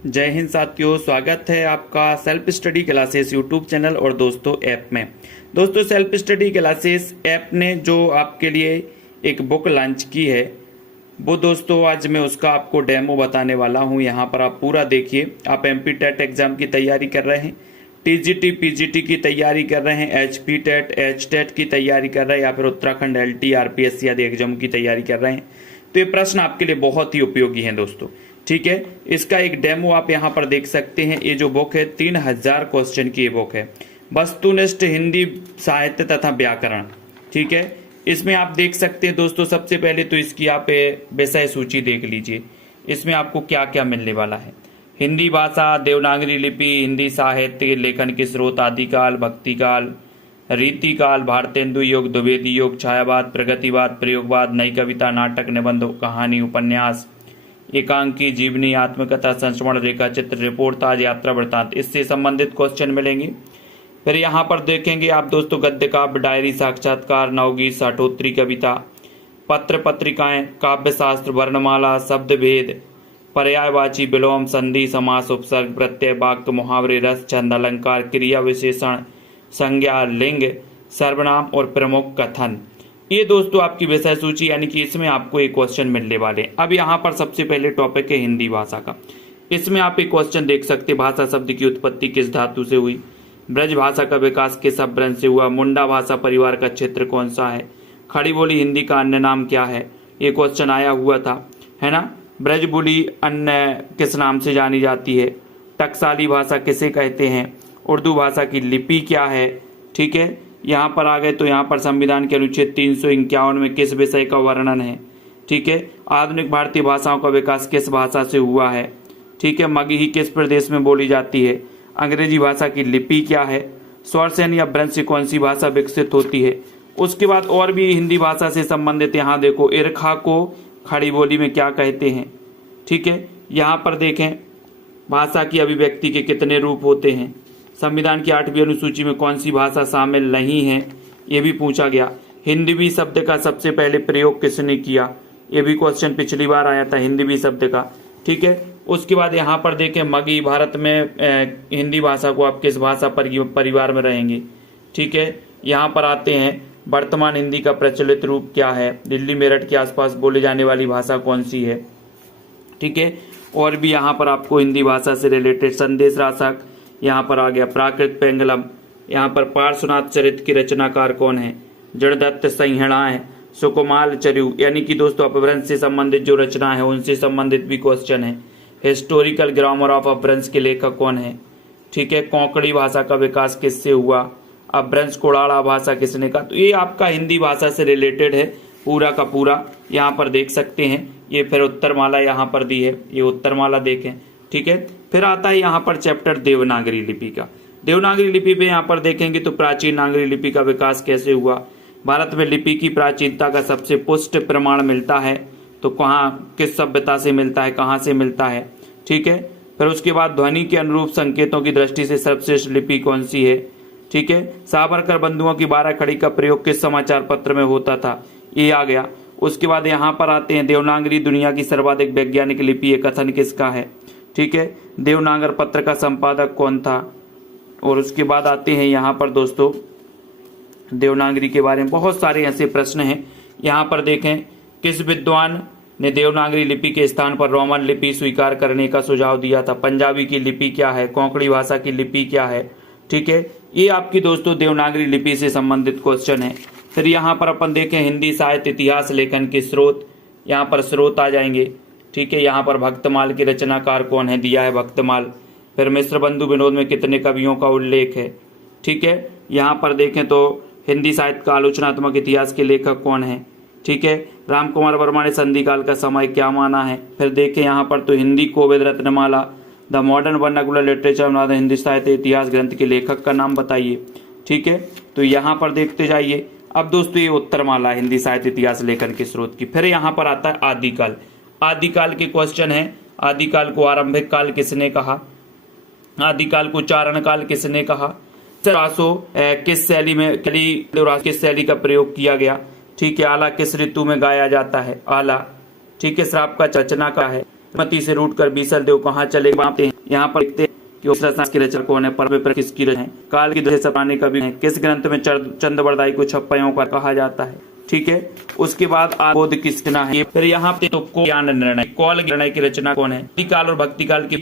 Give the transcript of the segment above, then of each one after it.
जय हिंद साथियों, स्वागत है आपका self study classes YouTube channel और दोस्तों ऐप में। दोस्तों सेल्फ स्टडी क्लासेस ऐप ने जो आपके लिए एक बुक लॉन्च की है वो दोस्तों आज मैं उसका आपको डेमो बताने वाला हूं। यहाँ पर आप पूरा देखिए। आप एमपी टेट एग्जाम की तैयारी कर रहे हैं, टीजीटी पीजीटी की तैयारी कर रहे हैं, एचपी टेट एच टेट की तैयारी कर रहे हैं या फिर उत्तराखंड एलटी आरपीएससी आदि एग्जाम की तैयारी कर रहे हैं तो ये प्रश्न आपके लिए बहुत ही उपयोगी हैं दोस्तों। ठीक है, इसका एक डेमो आप यहाँ पर देख सकते हैं। ये जो बुक है 3000 क्वेश्चन की ये बुक है, वस्तुनिष्ठ हिंदी साहित्य तथा व्याकरण। ठीक है, इसमें आप देख सकते हैं दोस्तों, सबसे पहले तो इसकी आप विषय सूची देख लीजिए। इसमें आपको क्या क्या मिलने वाला है। हिंदी भाषा, देवनागरी लिपि, हिंदी साहित्य, लेखन के स्रोत, आदिकाल, भक्तिकाल, रीतिकाल, भारतेंदु युग, द्विवेदी युग, छायावाद, प्रगतिवाद, प्रयोगवाद, नई कविता, नाटक, निबंध, कहानी, उपन्यास, एकांकी, जीवनी, आत्मकथा, संस्मरण, रेखा चित्र, रिपोर्ट, ताज, यात्रा, वृत्तांत, इससे संबंधित क्वेश्चन मिलेंगे। फिर यहाँ पर देखेंगे आप दोस्तों गद्य काव्य, डायरी, साक्षात्कार, नवगीत, साठोत्री कविता, पत्र पत्रिकाएं, काव्य शास्त्र, वर्णमाला, शब्द भेद, पर्यायवाची, विलोम, संधि, समास, उपसर्ग, प्रत्यय, वाक्य, मुहावरे, रस, छंद, अलंकार, क्रिया विशेषण, संज्ञा, लिंग, सर्वनाम और प्रमुख कथन। ये दोस्तों आपकी विषय सूची, यानी कि इसमें आपको एक क्वेश्चन मिलने वाले। अब यहाँ पर सबसे पहले टॉपिक है हिंदी भाषा का। इसमें आप एक क्वेश्चन देख सकते हैं, भाषा शब्द की उत्पत्ति किस धातु से हुई, ब्रज भाषा का विकास किस अपभ्रंश से हुआ, मुंडा भाषा परिवार का क्षेत्र कौन सा है, खड़ी बोली हिंदी का अन्य नाम क्या है। ये क्वेश्चन आया हुआ था, है ना। ब्रज बोली अन्य किस नाम से जानी जाती है, टकसाली भाषा किसे कहते हैं, उर्दू भाषा की लिपि क्या है। ठीक है, यहाँ पर आ गए तो यहाँ पर संविधान के अनुच्छेद 351 में किस विषय का वर्णन है। ठीक है, आधुनिक भारतीय भाषाओं का विकास किस भाषा से हुआ है। ठीक है, मगही किस प्रदेश में बोली जाती है, अंग्रेजी भाषा की लिपि क्या है, स्वरसेन या ब्रज से कौन सी भाषा विकसित होती है। उसके बाद और भी हिंदी भाषा से संबंधित यहाँ देखो, ईरखा को खड़ी बोली में क्या कहते हैं। ठीक है, यहाँ पर देखें भाषा की अभिव्यक्ति के कितने रूप होते हैं, संविधान की 8वीं अनुसूची में कौन सी भाषा शामिल नहीं है, ये भी पूछा गया। हिंदवी शब्द का सबसे पहले प्रयोग किसने किया, ये भी क्वेश्चन पिछली बार आया था, हिंदवी शब्द का। ठीक है, उसके बाद यहाँ पर देखें मगही, भारत में हिंदी भाषा को आप किस भाषा परिवार में रहेंगे। ठीक है, यहाँ पर आते हैं वर्तमान हिंदी का प्रचलित रूप क्या है, दिल्ली मेरठ के आसपास बोले जाने वाली भाषा कौन सी है। ठीक है, और भी यहाँ पर आपको हिंदी भाषा से रिलेटेड संदेश राशक, यहाँ पर आ गया प्राकृत पेंगलम, यहाँ पर पार्श्वनाथ चरित की रचनाकार कौन है, जड़दत्त संहिताएं, सुकुमाल चरयू, यानी कि दोस्तों अपभ्रंश से संबंधित जो रचना है उनसे संबंधित भी क्वेश्चन है। हिस्टोरिकल ग्रामर ऑफ अपभ्रंश के लेखक कौन है। ठीक है, कोंकणी भाषा का विकास किससे हुआ, अपभ्रंश कोड़ाड़ा भाषा किसने कहा। तो ये आपका हिंदी भाषा से रिलेटेड है पूरा का पूरा, यहाँ पर देख सकते हैं। ये फिर उत्तरमाला यहाँ पर दी है, ये उत्तरमाला देखें। ठीक है, फिर आता है यहाँ पर चैप्टर देवनागरी लिपि का। देवनागरी लिपि पे यहाँ पर देखेंगे तो प्राचीन नागरी लिपि का विकास कैसे हुआ, भारत में लिपि की प्राचीनता का सबसे पुष्ट प्रमाण मिलता है तो कहाँ किस सभ्यता से मिलता है, कहाँ से मिलता है। ठीक है, फिर उसके बाद ध्वनि के अनुरूप संकेतों की दृष्टि से सर्वश्रेष्ठ लिपि कौन सी है। ठीक है, सावरकर बंधुओं की 12 खड़ी का प्रयोग किस समाचार पत्र में होता था, ये आ गया। उसके बाद यहाँ पर आते हैं देवनागरी दुनिया की सर्वाधिक वैज्ञानिक लिपि है, कथन किसका है। ठीक है, देवनागर पत्र का संपादक कौन था। और उसके बाद आते हैं यहाँ पर दोस्तों देवनागरी के बारे में बहुत सारे ऐसे प्रश्न हैं। यहाँ पर देखें किस विद्वान ने देवनागरी लिपि के स्थान पर रोमन लिपि स्वीकार करने का सुझाव दिया था, पंजाबी की लिपि क्या है, कोंकणी भाषा की लिपि क्या है। ठीक है, ये आपकी दोस्तों देवनागरी लिपि से संबंधित क्वेश्चन है। फिर यहाँ पर अपन देखें हिंदी साहित्य इतिहास लेखन के स्रोत, यहाँ पर स्रोत आ जाएंगे। ठीक है, यहाँ पर भक्तमाल के रचनाकार कौन है, दिया है भक्तमाल। फिर मिश्र बंधु विनोद में कितने कवियों का उल्लेख है। ठीक है, यहाँ पर देखें तो हिंदी साहित्य का आलोचनात्मक इतिहास के लेखक कौन है। ठीक है, रामकुमार वर्मा ने संधि काल का समय क्या माना है। फिर देखें यहाँ पर तो Hindi Kovid Ratnamala, the modern vernacular literature of Hindi साहित्य इतिहास ग्रंथ के लेखक का नाम बताइए। ठीक है, तो यहाँ पर देखते जाइए। अब दोस्तों ये उत्तरमाला हिंदी साहित्य इतिहास लेखन के स्रोत की। फिर यहाँ पर आता है आदिकाल। आदिकाल के क्वेश्चन है, आदिकाल को आरंभिक काल किसने कहा, आदिकाल को चारण काल किसने कहा, किस शैली में किस शैली का प्रयोग किया गया। ठीक है, आला किस ऋतु में गाया जाता है, आला। ठीक है, श्राप का रचना का है, मती से रूट कर बीसल देव कहाँ चले गए। यहाँ पर देखते हैं कि उपनिषद की रचना कौन है, पर्व पर किसकी रचना है, काल की दृष्टि से पुराने कवि हैं, किस ग्रंथ में चंद्रवरदाई को छप्पयों का कहा जाता है। ठीक है, उसके बाद बोध किस रचना है। फिर यहाँ पे तो ज्ञान निर्णय, कौल निर्णय की रचना कौन है। भक्ति काल और भक्ति काल के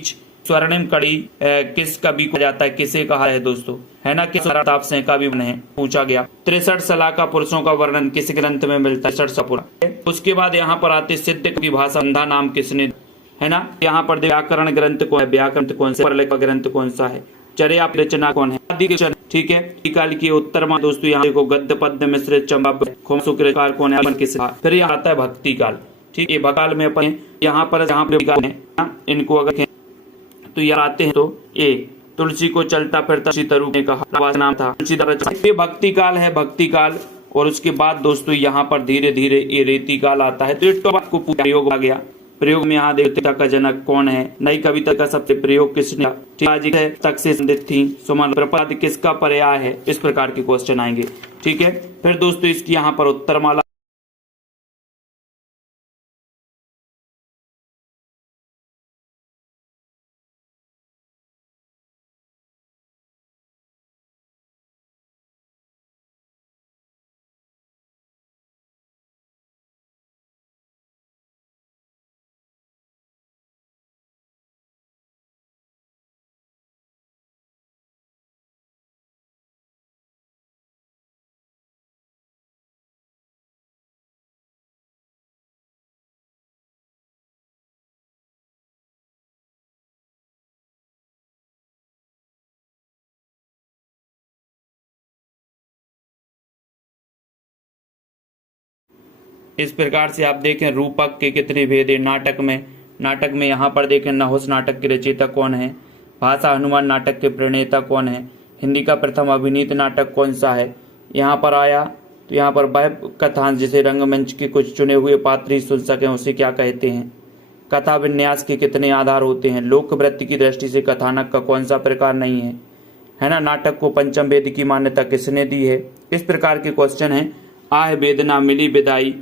स्वर्णिम कड़ी किस कवि को जाता है, किसे कहा है दोस्तों, है ना, किस ताप से कवि बने हैं, पूछा गया। 63 सलाका पुरुषों का वर्णन किस ग्रंथ में मिलता है, 63 उसके बाद यहाँ पर आते सिद्ध की भाषा संधा नाम किसने, है ना। यहाँ पर व्याकरण ग्रंथ कौन है, व्याकरण कौन सा, परलेख ग्रंथ कौन सा है, चर्या रचना कौन है, आदि। ठीक है, काल की उत्तर में दोस्तों यहाँ देखो गद्य पद्य मिश्रित चंबा शुक्रकार कौन है, किस। फिर यहाँ आता है भक्ति काल। ठीक है, भक्ति काल में अपन यहाँ पर इनको अगर तो यहाँ आते हैं तो ए तुलसी को चलता फिरता तरु ने कहा नाम था तुलसीदास। ये भक्ति काल है, भक्ति काल। और उसके बाद दोस्तों यहाँ पर धीरे धीरे ये रेती काल आता है। तो ये टॉपिक को प्रयोग आ गया। प्रयोग में यहाँ देवता का जनक कौन है, नई कविता का सबसे प्रयोग किसने, तक से संबंधित थी, सुमन प्रपद किसका पर्याय है, इस प्रकार के क्वेश्चन आएंगे। ठीक है, फिर दोस्तों इसकी यहाँ पर उत्तरमाला। इस प्रकार से आप देखें रूपक के कितने भेद है नाटक में यहाँ पर देखें नहुस नाटक के रचयिता कौन है, भाषा हनुमान नाटक के प्रणेता कौन है, हिंदी का प्रथम अभिनीत नाटक कौन सा है। यहाँ पर आया तो यहाँ पर वह कथांश जिसे रंगमंच के कुछ चुने हुए पात्र ही सुन सकें उसे क्या कहते हैं। कथा विन्यास के कितने आधार होते हैं, लोकवृत्ति की दृष्टि से कथानक का कौन सा प्रकार नहीं है ना। नाटक को पंचम वेद की मान्यता किसने दी है। इस प्रकार के क्वेश्चन है। आह वेदना मिली विदाई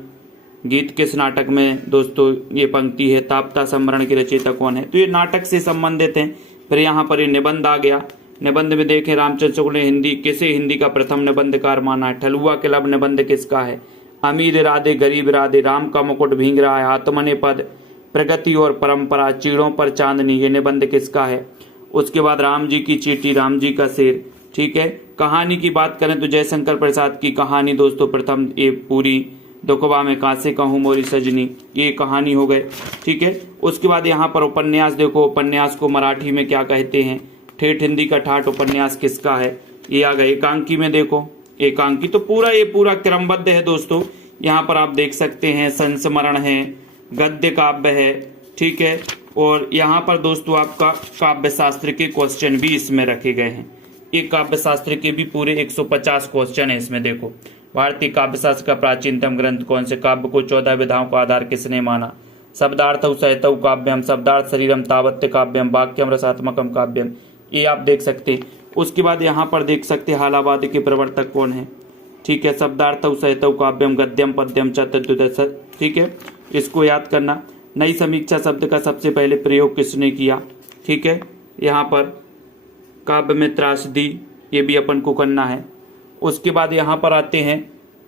गीत किस नाटक में दोस्तों ये पंक्ति है, ताप्ता संवरण की रचयिता कौन है। तो ये नाटक से संबंधित है। फिर यहाँ पर ये निबंध आ गया। निबंध में देखें रामचंद्र शुक्ल ने हिंदी का प्रथम निबंधकार माना है। ठलुआ के लब निबंध किसका है, अमीर राधे गरीब राधे, राम का मुकुट भींग रहा है, आत्मने पद, प्रगति और परंपरा, चीड़ों पर चांदनी, ये निबंध किसका है। उसके बाद राम जी की चीटी, राम जी का शेर। ठीक है, कहानी की बात करें तो जयशंकर प्रसाद की कहानी दोस्तों प्रथम ये पूरी दुखबा में कासे कहूँ मोरी सजनी, ये कहानी हो गए। ठीक है, उसके बाद यहाँ पर उपन्यास देखो, उपन्यास को मराठी में क्या कहते हैं, ठेठ हिंदी का ठाठ उपन्यास किसका है, ये आ गए। एकांकी में देखो, एकांकी तो ये पूरा क्रमबद्ध है दोस्तों। यहाँ पर आप देख सकते हैं संस्मरण है, गद्य काव्य है। ठीक है, और यहाँ पर दोस्तों आपका काव्य शास्त्र के क्वेश्चन भी इसमें रखे गए हैं। एक काव्य शास्त्र के भी पूरे 150 क्वेश्चन है इसमें। देखो, भारतीय काव्य शास्त्र का प्राचीनतम ग्रंथ कौन से, काव्य को 14 विधाओं का आधार किसने माना, शब्दार्थौ सहितौ काव्यम, शब्दार्थ शरीरम तावत्य काव्यम, वाक्यम रसात्मकम काव्यम, ये आप देख सकते हैं। उसके बाद यहाँ पर देख सकते हैं हालावाद के प्रवर्तक कौन है। ठीक है, शब्दार्थौ सहितौ काव्यम, गद्यम पद्यम चतुर्दश। ठीक है, इसको याद करना। नई समीक्षा शब्द का सबसे पहले प्रयोग किसने किया। ठीक है, यहाँ पर काव्य में त्रासदी, ये भी अपन को करना है। उसके बाद यहाँ पर आते हैं,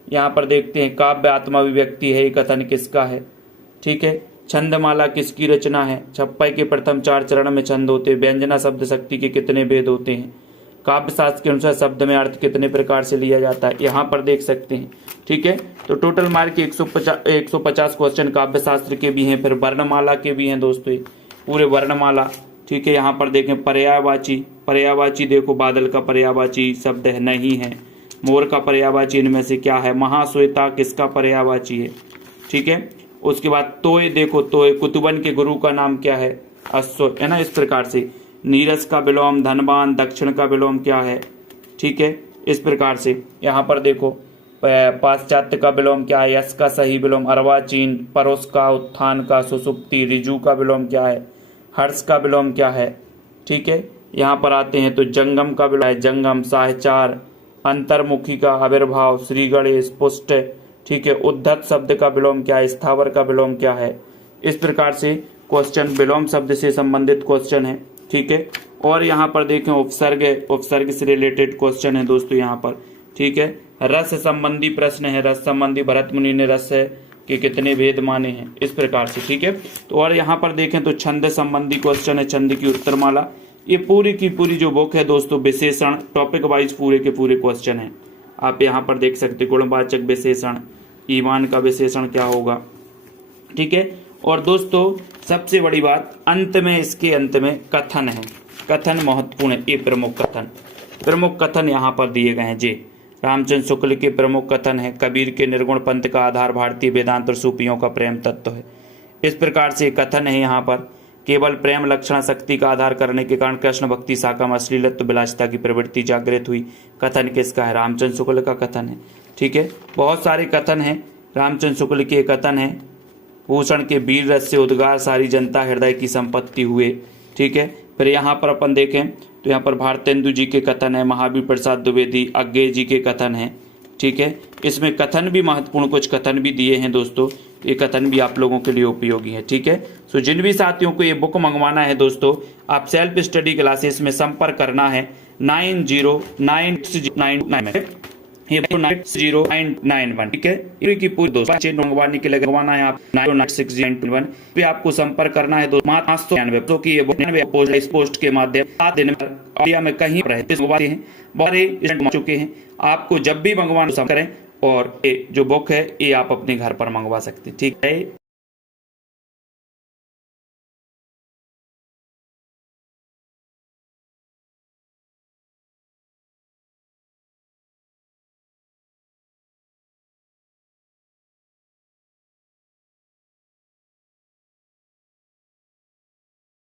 यहाँ पर देखते हैं काव्य आत्माभिव्यक्ति है, ये कथन किसका है। ठीक है, छंदमाला किसकी रचना है, छप्पई के प्रथम 4 चरण में छंद होते हैं, व्यंजना शब्द शक्ति के कितने भेद होते हैं, काव्य शास्त्र के अनुसार शब्द में अर्थ कितने प्रकार से लिया जाता है, यहाँ पर देख सकते हैं। ठीक है, तो टोटल मार्क के 150 क्वेश्चन काव्य शास्त्र के भी हैं। फिर वर्णमाला के भी हैं दोस्तों, पूरे वर्णमाला। ठीक है, यहाँ पर देखें पर्यायवाची देखो, बादल का पर्यायवाची शब्द है नहीं है, मोर का पर्यायवाची इनमें से क्या है, महाश्वेता किसका पर्यायवाची है। ठीक है, उसके बाद तोय देखो, तोय कुतुबन के गुरु का नाम क्या है, अश्व, है ना। इस प्रकार से नीरस का विलोम धनवान, दक्षिण का विलोम क्या है। ठीक है, इस प्रकार से यहाँ पर देखो पाश्चात्य का विलोम क्या है, यश का सही विलोम अर्वाचीन, परोस का, उत्थान का, सुसुप्ति, रिजु का विलोम क्या है, हर्ष का विलोम क्या है। ठीक है, यहाँ पर आते हैं तो जंगम का विलोम है जंगम, साहचार, अंतर्मुखी का आविर्भाव, श्री गणेश, पुष्ट। ठीक है, उद्धत शब्द का विलोम क्या है, स्थावर का विलोम क्या है। इस प्रकार से क्वेश्चन, विलोम शब्द से संबंधित क्वेश्चन है, ठीक है। और यहाँ पर देखें उपसर्ग है, उपसर्ग से रिलेटेड क्वेश्चन है दोस्तों यहाँ पर, ठीक है। रस संबंधी प्रश्न है, रस संबंधी भरत मुनि ने रस के कितने भेद माने हैं, इस प्रकार से, ठीक है। तो और यहाँ पर देखें तो छंद संबंधी क्वेश्चन है, छंद की उत्तरमाला। ये पूरी की पूरी जो बुक है दोस्तों विशेषण टॉपिक वाइज पूरे के पूरे क्वेश्चन है। आप यहाँ पर देख सकते गुणवाचक विशेषण, ईमान का विशेषण क्या होगा, ठीक है। और दोस्तों सबसे बड़ी बात अंत में, इसके अंत में कथन है, कथन महत्वपूर्ण है। ये प्रमुख कथन यहाँ पर दिए गए हैं जी। रामचंद्र शुक्ल के प्रमुख कथन है, कबीर के निर्गुण पंथ का आधार भारतीय वेदांत और सूफियों का प्रेम तत्व है। इस प्रकार से कथन है यहाँ पर, केवल प्रेम लक्षण शक्ति का आधार करने के कारण कृष्ण भक्ति शाखा में अश्लीलत्व विलासिता की प्रवृत्ति जागृत हुई। कथन किसका है? रामचंद्र शुक्ल का कथन है, ठीक है। बहुत सारे कथन हैं, रामचंद्र शुक्ल के कथन है, भूषण के वीर रस से उद्गार सारी जनता हृदय की संपत्ति हुए, ठीक है। फिर यहाँ पर अपन देखें तो यहाँ पर भारतेंदु जी के कथन है, महावीर प्रसाद द्विवेदी अज्ञे जी के कथन है, ठीक है। इसमें कथन भी महत्वपूर्ण कुछ कथन भी दिए हैं दोस्तों, ये कथन भी आप लोगों के लिए उपयोगी है, ठीक है। सो जिन भी साथियों को ये बुक मंगवाना है दोस्तों, आप सेल्फ स्टडी क्लासेस में संपर्क करना है 909699 ये 9091, ठीक है। की पूरी दोस्तों मंगवाने के लिए मंगवाना है आप 909691 पे आपको संपर्क करना है दोस्तों। मात्र 599 तो की ये पोस्ट के माध्यम 7 दिन में इंडिया में कहीं मंगवाते हैं, बहुत एजेंट चुके हैं। आपको जब भी मंगवाना करें और ये जो बुक है ये आप अपने घर पर मंगवा सकते हैं, ठीक है।